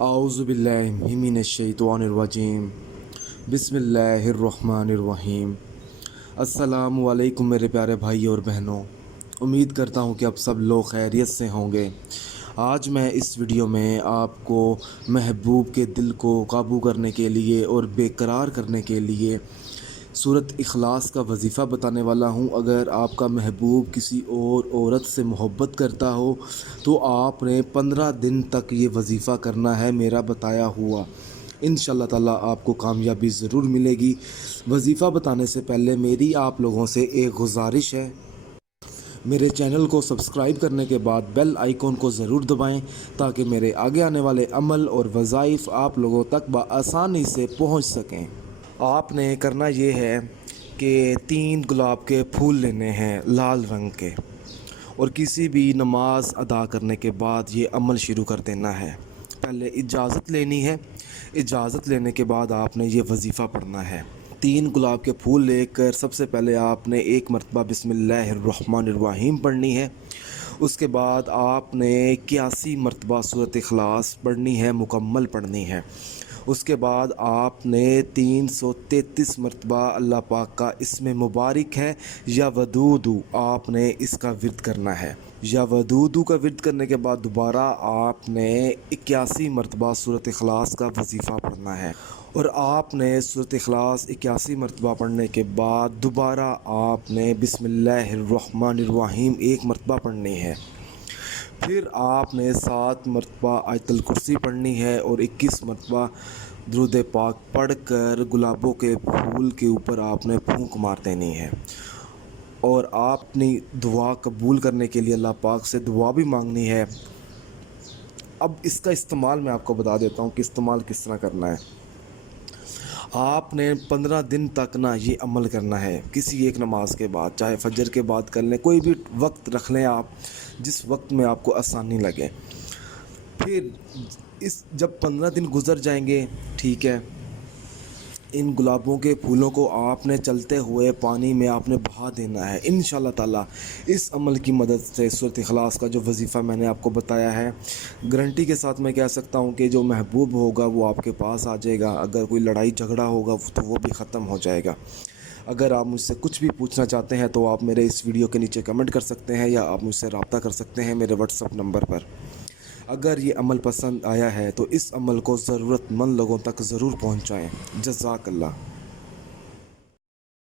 اعوذ باللہ من الشیطان الرجیم، بسم اللہ الرحمن الرحیم۔ السلام علیکم میرے پیارے بھائی اور بہنوں، امید کرتا ہوں کہ آپ سب لوگ خیریت سے ہوں گے۔ آج میں اس ویڈیو میں آپ کو محبوب کے دل کو قابو کرنے کے لیے اور بے قرار کرنے کے لیے سورۃ اخلاص کا وظیفہ بتانے والا ہوں۔ اگر آپ کا محبوب کسی اور عورت سے محبت کرتا ہو تو آپ نے 15 دن تک یہ وظیفہ کرنا ہے، میرا بتایا ہوا۔ انشاءاللہ تعالیٰ آپ کو کامیابی ضرور ملے گی۔ وظیفہ بتانے سے پہلے میری آپ لوگوں سے ایک گزارش ہے، میرے چینل کو سبسکرائب کرنے کے بعد بیل آئیکن کو ضرور دبائیں تاکہ میرے آگے آنے والے عمل اور وظائف آپ لوگوں تک بآسانی سے پہنچ سکیں۔ آپ نے کرنا یہ ہے کہ 3 گلاب کے پھول لینے ہیں لال رنگ کے، اور کسی بھی نماز ادا کرنے کے بعد یہ عمل شروع کر دینا ہے۔ پہلے اجازت لینی ہے، اجازت لینے کے بعد آپ نے یہ وظیفہ پڑھنا ہے۔ 3 گلاب کے پھول لے کر سب سے پہلے آپ نے 1 مرتبہ بسم اللہ الرحمن الرحیم پڑھنی ہے۔ اس کے بعد آپ نے 81 مرتبہ سورۃ اخلاص پڑھنی ہے، مکمل پڑھنی ہے۔ اس کے بعد آپ نے 333 مرتبہ اللہ پاک کا اسم مبارک ہے یا ودودو، آپ نے اس کا ورد کرنا ہے۔ یا ودودو کا ورد کرنے کے بعد دوبارہ آپ نے 81 مرتبہ سورۃ اخلاص کا وظیفہ پڑھنا ہے، اور آپ نے سورۃ اخلاص 81 مرتبہ پڑھنے کے بعد دوبارہ آپ نے بسم اللہ الرحمن الرحیم 1 مرتبہ پڑھنی ہے۔ پھر آپ نے 7 مرتبہ آیت الکرسی پڑھنی ہے اور 21 مرتبہ درود پاک پڑھ کر گلابوں کے پھول کے اوپر آپ نے پھونک مار دینی ہے، اور آپ اپنی دعا قبول کرنے کے لیے اللہ پاک سے دعا بھی مانگنی ہے۔ اب اس کا استعمال میں آپ کو بتا دیتا ہوں کہ استعمال کس طرح کرنا ہے۔ آپ نے 15 دن تک یہ عمل کرنا ہے، کسی ایک نماز کے بعد، چاہے فجر کے بعد کر لیں، کوئی بھی وقت رکھ لیں آپ جس وقت میں آپ کو آسانی لگے۔ پھر جب 15 دن گزر جائیں گے، ٹھیک ہے، ان گلابوں کے پھولوں کو آپ نے چلتے ہوئے پانی میں آپ نے بہا دینا ہے۔ انشاءاللہ تعالیٰ اس عمل کی مدد سے سورۃ اخلاص کا جو وظیفہ میں نے آپ کو بتایا ہے، گارنٹی کے ساتھ میں کہہ سکتا ہوں کہ جو محبوب ہوگا وہ آپ کے پاس آ جائے گا۔ اگر کوئی لڑائی جھگڑا ہوگا تو وہ بھی ختم ہو جائے گا۔ اگر آپ مجھ سے کچھ بھی پوچھنا چاہتے ہیں تو آپ میرے اس ویڈیو کے نیچے کمنٹ کر سکتے ہیں، یا آپ مجھ سے رابطہ کر سکتے ہیں میرے واٹس ایپ نمبر پر۔ اگر یہ عمل پسند آیا ہے تو اس عمل کو ضرورت مند لوگوں تک ضرور پہنچائیں۔ جزاک اللہ۔